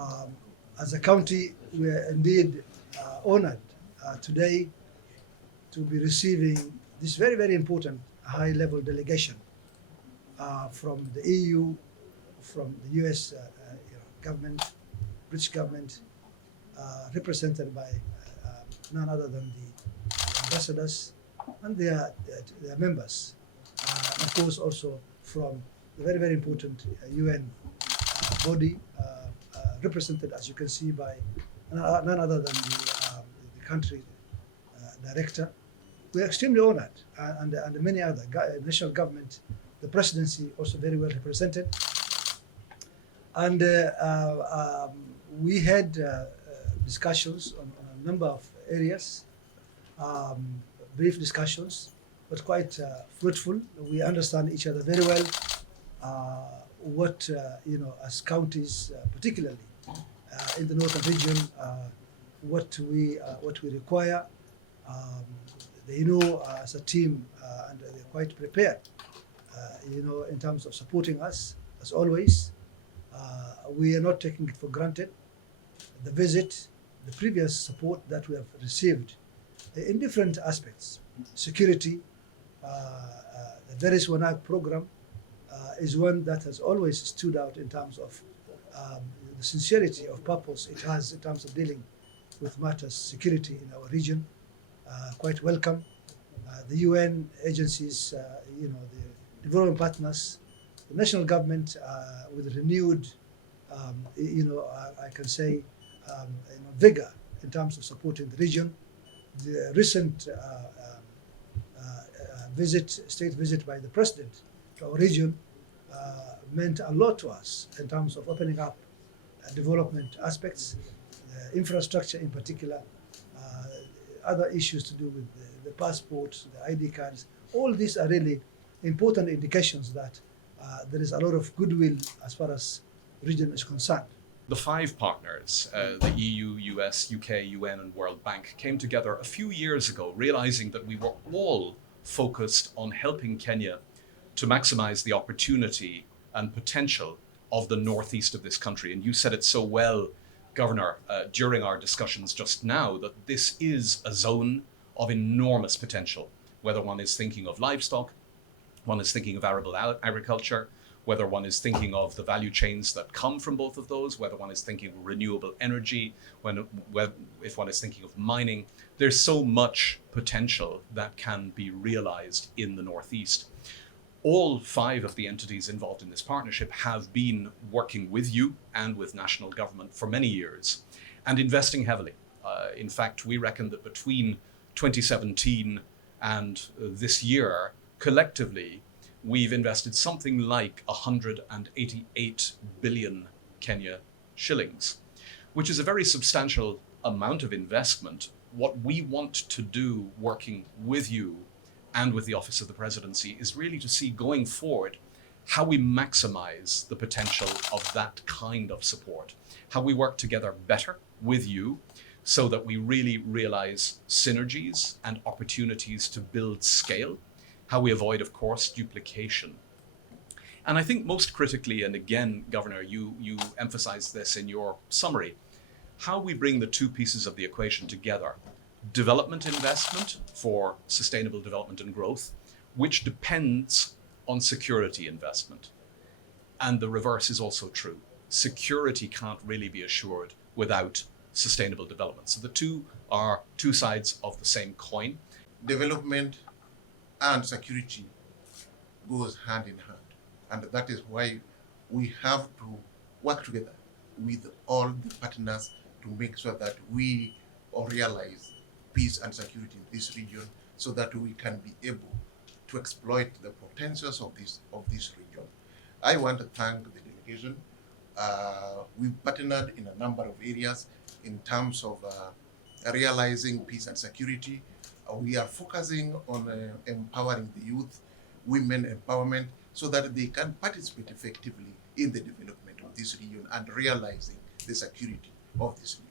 Um, as a county, we are indeed honored today to be receiving this very, very important high-level delegation from the EU, from the US government, British government, represented by none other than the ambassadors and their members. And of course, also from the very, very important UN body, represented, as you can see, by none other than the country director. We are extremely honored, and many other national government, the presidency also very well represented. And we had discussions on a number of areas, brief discussions, but quite fruitful. We understand each other very well. What as counties, particularly in the northern region, what we require. They know as a team, and they're quite prepared. In terms of supporting us as always. We are not taking it for granted. The visit, the previous support that we have received in different aspects, security, the Veris Wanag program is one that has always stood out in terms of the sincerity of purpose it has in terms of dealing with matters security in our region. Quite welcome. The UN agencies, the development partners, the national government with renewed, I can say, vigor in terms of supporting the region. The recent state visit by the president to our region meant a lot to us in terms of opening up development aspects, infrastructure in particular, other issues to do with the passports, the ID cards. All these are really important indications that there is a lot of goodwill as far as the region is concerned. The five partners, the EU, US, UK, UN, and World Bank, came together a few years ago, realizing that we were all focused on helping Kenya to maximize the opportunity and potential of the northeast of this country. And you said it so well, Governor, during our discussions just now, that this is a zone of enormous potential, whether one is thinking of livestock, one is thinking of arable agriculture, whether one is thinking of the value chains that come from both of those, whether one is thinking of renewable energy, if one is thinking of mining. There's so much potential that can be realized in the Northeast. All five of the entities involved in this partnership have been working with you and with national government for many years and investing heavily. In fact, we reckon that between 2017 and this year, collectively, we've invested something like 188 billion Kenya shillings, which is a very substantial amount of investment. What we want to do working with you and with the Office of the Presidency is really to see going forward how we maximize the potential of that kind of support, how we work together better with you so that we really realize synergies and opportunities to build scale, how we avoid, of course, duplication. And I think most critically, and again, Governor, you emphasized this in your summary, how we bring the two pieces of the equation together. Development investment for sustainable development and growth, which depends on security investment. And the reverse is also true. Security can't really be assured without sustainable development. So the two are two sides of the same coin. Development and security goes hand in hand. And that is why we have to work together with all the partners to make sure that we realize peace and security in this region so that we can be able to exploit the potentials of this region. I want to thank the delegation. We've partnered in a number of areas in terms of realizing peace and security. We are focusing on empowering the youth, women empowerment, so that they can participate effectively in the development of this region and realizing the security of this region.